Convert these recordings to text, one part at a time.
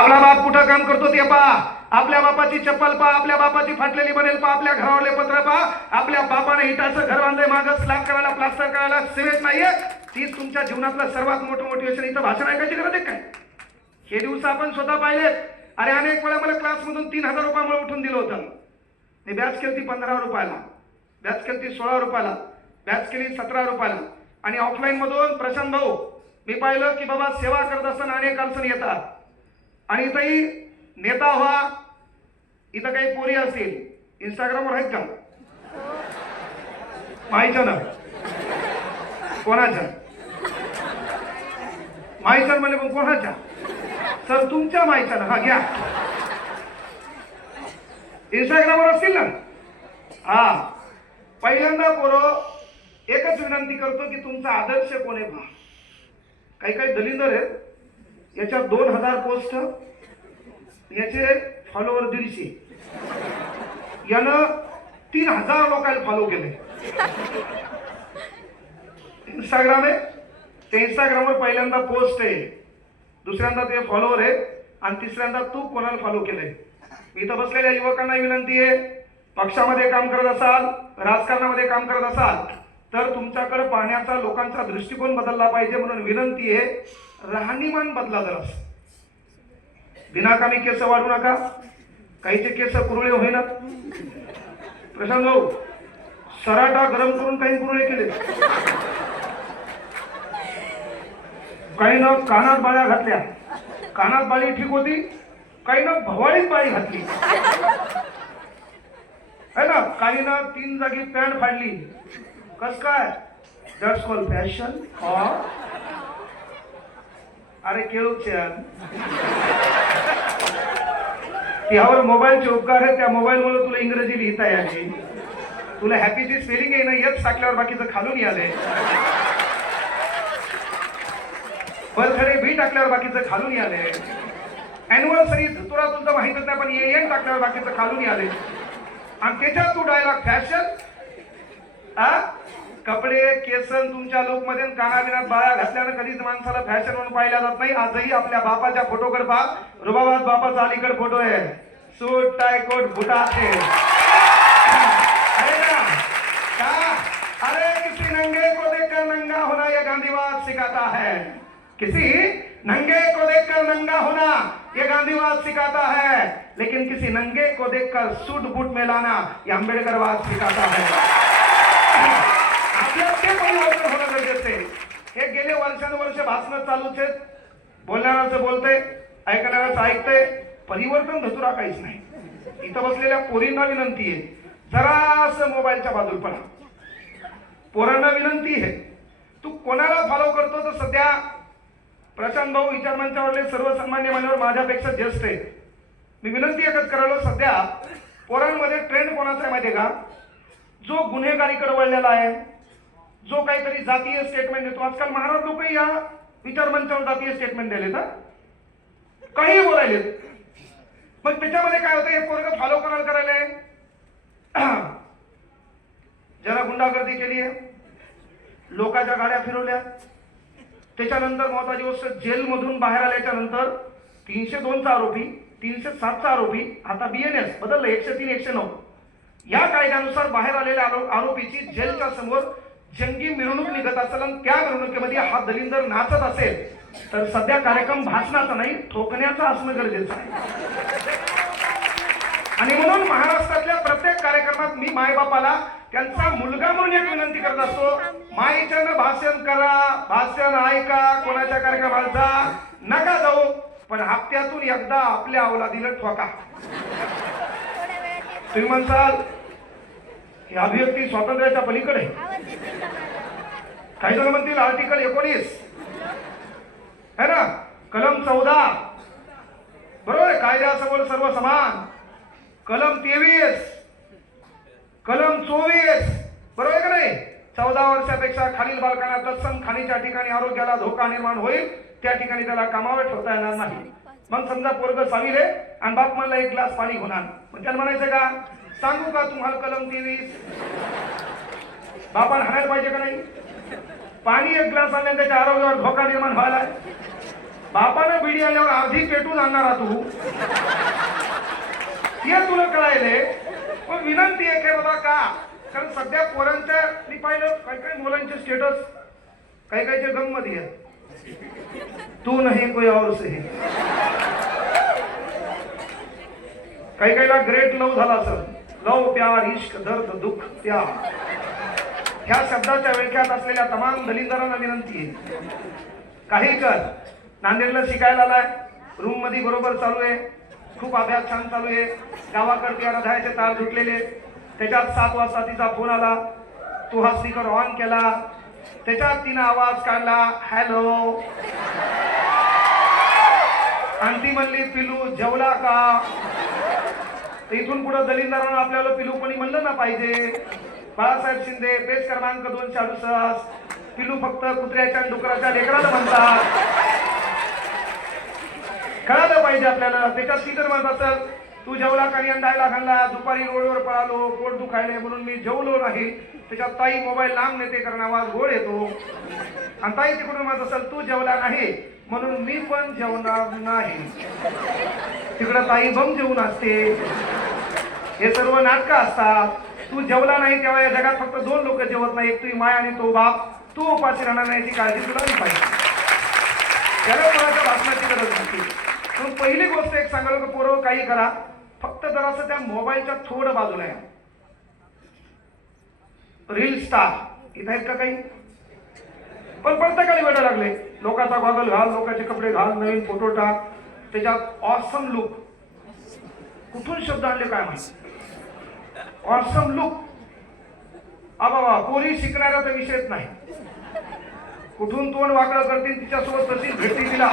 आपला बाप कुठं काम करतो ते पहा, आपल्या बापाची चप्पल पहा, आपल्या बापाची फाटलेली बनेल पहा, आपल्या घरावरले पत्र पहा, आपल्या बापाने इटाचं घर बांधलंय, मागं स्लॅब करायला, प्लास्टर करायला सिमेंट नाहीये. तीच तुमच्या जीवनातलं सर्वात मोठं मोटिवेशन. इथं भाषण ऐकायची गरज आहे काय? हे दिवस आपण स्वतः पाहिलेत. अरे अनेक वेळा मला क्लासमधून 3000 रुपयामुळे उठून दिलं होतं. मी बॅच केली 15 रुपयाला, बॅच केली 16 रुपयाला, बॅच केली 17 रुपयाला. आणि ऑफलाईन मधून प्रशांत भाऊ मी पाहिलं की बाबा सेवा करत असताना अनेक अडचणी येतात. आणि इथंही नेता व्हा. इथं काही पोरी असतील इंस्टाग्रामवर आहेत का? माहिती ना कोणाच्या? माहिती म्हणजे पण कोणाच्या? सर तुमच्या माहिती ना. हा घ्या, इंस्टाग्रामवर असतील ना. हा, पहिल्यांदा पोरं एकच विनंती करतो की तुमचा आदर्श कोण आहे पहा. काही काही दलिंदर आहेत, याच्यात 2000 पोस्ट, याचे फॉलोवर 150, यानं 3000 लोकांना फॉलो केले. इंस्टाग्राम आहे, ते इंस्टाग्रामवर पहिल्यांदा पोस्ट आहे, दुसऱ्यांदा ते फॉलोवर आहे, आणि तिसऱ्यांदा तू कोणाला फॉलो केलंय. इथं बसलेल्या युवकांना विनंती आहे, पक्षामध्ये काम करत असाल, राजकारणामध्ये काम करत असाल तर तुमच्याकडे पाहण्याचा लोकांचा दृष्टिकोन बदलला पाहिजे. म्हणून विनंती आहे, राहणीमान बदला जरा. विनाकामी केस वाढू नका. काहीचे केस कुरळे होईना. प्रशांत भाऊ सराटा गरम करून काही कुरळे केले, काही ना कानात बाळ्या घातल्या. कानात बाळी ठीक होती, काही ना भवाळीत बाळी घातली है ना. काही ना 3 जागी पॅन्ट फाडली. कस काय? That's call fashion. अरे केळूच्या त्यावर मोबाईलचे उपकार आहे. त्या मोबाईल मुळे तुला इंग्रजी लिहिता आली, तुला हॅपीची स्पेलिंग आहे ना, येच टाकल्यावर बाकीचं खालून आलंय. बर्थडे बी टाकल्यावर बाकीचं खालून आलंय. अॅनिव्हर्सरी तुला तुझं माहितच नाही, पण ये टाकल्यावर बाकीचं खालून आलंय. आणि त्याच्यात तू डायलॉग फॅशन. कपडे केसन तुमच्या लोक मध्ये कानाबिनात बाळा घातल्यानं कधीच माणसाला फॅशन म्हणून पाहिला जात नाही. आजही आपल्या बापाच्या फोटोकडे पहा, रुबाबाद बापाचा अलीकडे फोटो आहे, सूट टाय कोट बुटा आहे ना का? अरे किसी नंगे को देखकर नंगा होना ये गांधीवाद सिखाता है. किसी नंगे को देखकर नंगा होना ये गांधीवाद सिखाता है, लेकिन किसी नंगे को देखकर सूट बूट में लाना ये आंबेडकरवाद सिखाता है. आपल्याला परिवर्तन होणं गरजेचं आहे. हे गेले वर्षानुवर्ष भाषण चालूच आहेत. बोलणाऱ्याचं बोलते, ऐकणाऱ्याचं ऐकते. परिवर्तन धतुरा काहीच नाही. इथं बसलेल्या पोरींना विनंती आहे, जरासं मोबाईलच्या बाजूला पडा. पोरांना विनंती आहे, तू कोणाला फॉलो करतो? तर सध्या प्रशांत भाऊ विचार मंचावरले सर्वसामान्य मान्यवर माझ्यापेक्षा ज्येष्ठ आहेत. मी विनंती एकच करायला, सध्या पोरांमध्ये ट्रेंड कोणाचा आहे माहितीये का? जो गुन्हेगारीकडे वळलेला आहे, जो काहीतरी जातीय स्टेटमेंट देतो. आजकाल महाराज लोक या विचार मंचावर जातीय स्टेटमेंट दिले ना, काही बोलायले. मग त्याच्यामध्ये काय होतं, हे पोरग फॉलो करायला ज्याला गुंडागर्दी केली आहे, लोकांच्या गाड्या फिरवल्या, त्याच्यानंतर महत्वाची गोष्ट जेलमधून बाहेर आल्याच्या नंतर 302चा आरोपी, 307चा आरोपी, आता BNS बदललं 103 109 या कायद्यानुसार बाहेर आलेल्या आरोपीची जेलच्या समोर जंगी मिरवणूक निघत असेल आणि त्या मिरवणुकीमध्ये हा दलिंदर नाचत असेल तर सध्या कार्यक्रम भाषणाचा नाही, ठोकण्याचा असणं गरजेचं आहे. आणि म्हणून महाराष्ट्रातल्या प्रत्येक कार्यक्रमात मी मायबापाला त्यांचा मुलगा म्हणून एक विनंती करत असतो, माईच्यानं भाषण करा, भाषण ऐका, कोणाच्या कार्यक्रमाला जा नका जाऊ, पण हप्त्यातून एकदा आपल्या अवलादीला ठोका. तुम्ही म्हणसाल ही अभिव्यक्ती स्वातंत्र्याच्या पलीकडे. काही जण म्हणतील आर्टिकल 19 है ना, कलम 14 बरोबर आहे, कायद्यासमोर सर्व समान. कलम 23, कलम 24 बरोबर आहे का नाही? 14 वर्षापेक्षा खालील बालकांना तत्सम खाणीच्या ठिकाणी आरोग्याला धोका निर्माण होईल त्या ठिकाणी त्याला कामावर ठेवता येणार नाही. मग समजा पोरग सावीले आणि बाप म्हणला 1 ग्लास पाणी होणार, मग त्याला म्हणायचं का, सांगू का तुम्हाला कलम 23? बापाला हाणायला पाहिजे का नाही? पाणी 1 ग्लास आणल्याने त्याच्या आरोग्यावर धोका निर्माण व्हायला. बापानं बिडी आल्यावर अर्धी पेटून आणणारा तू, हे तुला कळायले. पण विनंती आहे काय बाबा का, कारण सध्या पोरांच्या मी पाहिलं काही काही मुलांचे स्टेटस काही काहीचे गम मध्ये आहे, तू नाही कोई और से. काही काहीला ग्रेट लव झाला असेल, लव प्यार इश्क दर्द दुःख त्याग. ह्या शब्दाच्या व्याख्यात असलेल्या तमाम दलिंदरांना विनंती आहे, काही कर. नांदेडला शिकायला आलाय, रूम मध्ये बरोबर चालू आहे, खूप अभ्यास छान चालू आहे. गावाकडे हृदयाचे तार तुटलेले, त्याच्यात 7 वाजता तिचा फोन आला, तू हा स्पीकर ऑन केला, त्याच्यात तिनं आवाज काढला हॅलो, आणि ती म्हणली पिलू जेवला का. इथून पुढे दलिंदरांना आपल्याला पिलू कोणी म्हणलं ना पाहिजे. बाळासाहेब शिंदे पेज क्रमांक 266, पिलू फक्त कुत्र्याच्या डुकराच्या लेकराला म्हणतात. कळालं पाहिजे आपल्याला. त्याच्यात स्पीकर म्हणत असेल तू जेवला का नाही, अंडायला घालला, दुपारी रोडवर पळालो, पोट दुखायले म्हणून मी जेवलो नाही. त्याच्यात ताई मोबाईल लांब नेते कारण आवाज गोड येतो, आणि ताई तिकडून म्हणत असेल तू जेवला नाही म्हणून मी पण जेवणार नाही. तिकडं ताई बम जेवून असते. हे सर्व नाटकं असतात. तू जेवला नाही तेव्हा या जगात फक्त 2 लोक जेवत नाही, एक तुझी माय आणि तो बाप. तू उपाशी राहणार नाही याची काळजी तुला नाही पाहिजे. त्याला कोणाच्या भाषणाची गरज नसते. म्हणून पहिली गोष्ट एक सांगायला की पोरं काही करा, फक्त जरासं त्या मोबाईलच्या थोडं बाजूला या. रील स्टार इथं आहेत का काही, पण प्रत्येकाला वेळ लागले. लोकांचा गॉगल घाल, लोकांचे कपडे घाल, नवीन फोटो टाक, त्याच्यात ऑसम लुक. कुठून शब्द आणले काय माहिती, ऑसम लुक. बाबा पोरी शिकणारा तर विषयच नाही, कुठून तोंड वाकडं करतील तिच्यासोबत तशी भेटती तिला.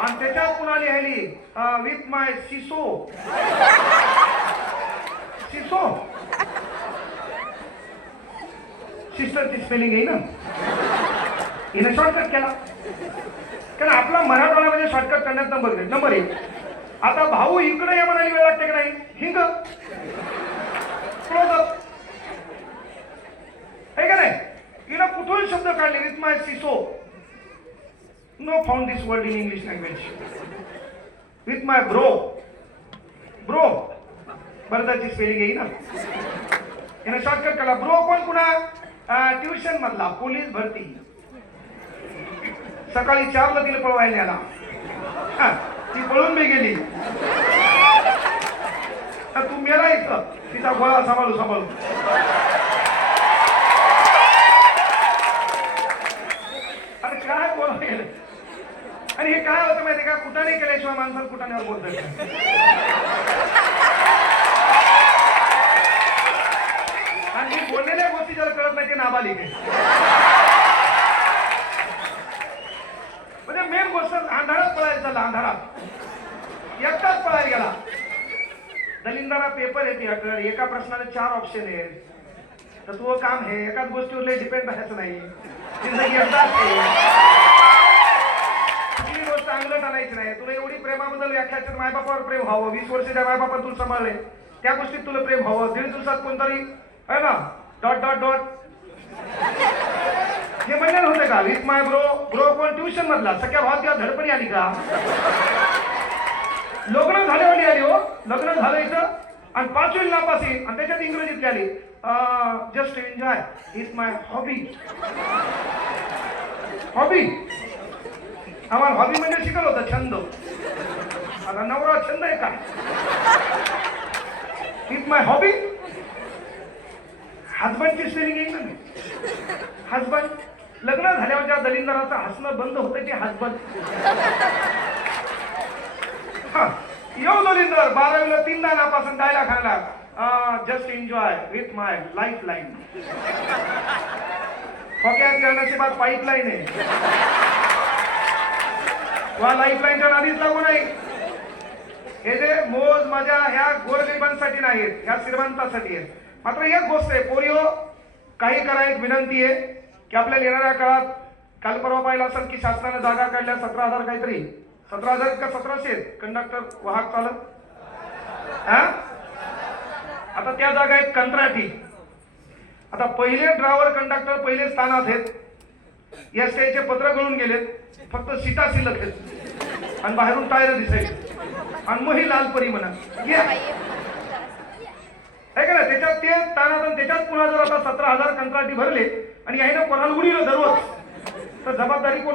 आणि त्याच्यात पुन्हा लिहिली with my seesaw. Seesaw सिस्टरची spelling आहे ना, हिने शॉर्टकट केला. कारण आपला मराठवाड्यामध्ये शॉर्टकट करण्यात नंबर 1. आता भाऊ इकडे या म्हणाली वेळ लागते की नाही, हिंग क्लोजअप आहे का नाही. हिला कुठून शब्द काढले विथ माय सिसो. No found this word in English language. With my bro. Bro बरदाची स्पेलिंग आहे ना, याने शॉर्टकट केला. ब्रो कोण पुन्हा ट्युशन मधला पोलीस भरती. सकाळी 4ला तिला पळवायला आला, ती पळून मी गेली. तू मेला इथं तिचा गोळा सांभाळू सांभाळू. अरे काय बोला गेलं. आणि हे काय होतं माहिती का, कुठाने केल्याशिवाय माणसाला कुठानेवर बोलतात. आणि बोललेल्या गोष्टी जर कळत नाही ते नाबालिक आहे. म्हणजे मेन गोष्ट अंधारात पळायला चालला, अंधारात एकटाच पळायला गेला. दलिंदरा पेपर आहे तिकडे, एका प्रश्नाला 4 ऑप्शन आहेत. तर तुझं काम हे एकाच गोष्टीवर डिपेंड राहायचं नाही, जिंदगी एकदाच कुठली गोष्ट अंगलट आणायची नाही. तुला एवढी प्रेमाबद्दल व्याख्याच्या मायबापावर प्रेम व्हावं, 20 वर्षाच्या मायबापा तुला सांभाळले त्या गोष्टीत तुला प्रेम व्हावं. 1.5 दिवसात कोणतरी आहे ना डॉट डॉट डॉट हे म्हणलं होते का विथ माय ब्रो. ब्रो कोण ट्युशन मधला सगळ्या भावात किंवा धडपणी आली का. लग्न झाल्यावाली आली हो, लग्न झालं इथं आणि 5वी नापासी आणि त्याच्यात इंग्रजीतली आली. Just enjoy is my hobby. Hobby आम्हाला हॉबी म्हणजे शिकवलं होतं छंद. आता नवरा छंद आहे का. Is my hobby. हजबंडची स्पेलिंग येईल ना, हजबंड. लग्न झाल्यावर ज्या दलिंदराचं हसणं बंद होतं ते हजबंड. येऊ दलिंदर 12वीला 3दा नापासून डायलॉग खायला just enjoy with my life line. खोक्यात करण्याची बात पाईपलाईन आहे, लाईफ लाईनच्या नादीच लागू नाही. हे जे मोज मजा ह्या गोरगरिबांसाठी नाहीत, ह्या श्रीमंतांसाठी आहेत. मात्र एक गोष्ट आहे पोरिओ, काही करा, एक विनंती आहे की आपल्याला येणाऱ्या काळात काल परवा पाहिलं असेल की शासनाने जागा काढल्या 17,000 काहीतरी 17,000 का 1700 कंडक्टर वाहक चालक. आता त्या जागा आहेत कंत्राटी. आता पहिले ड्रायव्हर कंडक्टर पहिले स्थानात आहेत, या स्टेजचे पत्र गळून गेलेत, फक्त सीटा शिल्लक आहेत आणि बाहेरून टायर दिसायचे आणि मग ही लाल परी म्हणा ये आहे का ना. त्याच्यात ते तानातन त्याच्यात पुन्हा जर आता 17,000 कंत्राटी भरले आणि याने कोणाला उडीलं दररोज, तर जबाबदारी कोण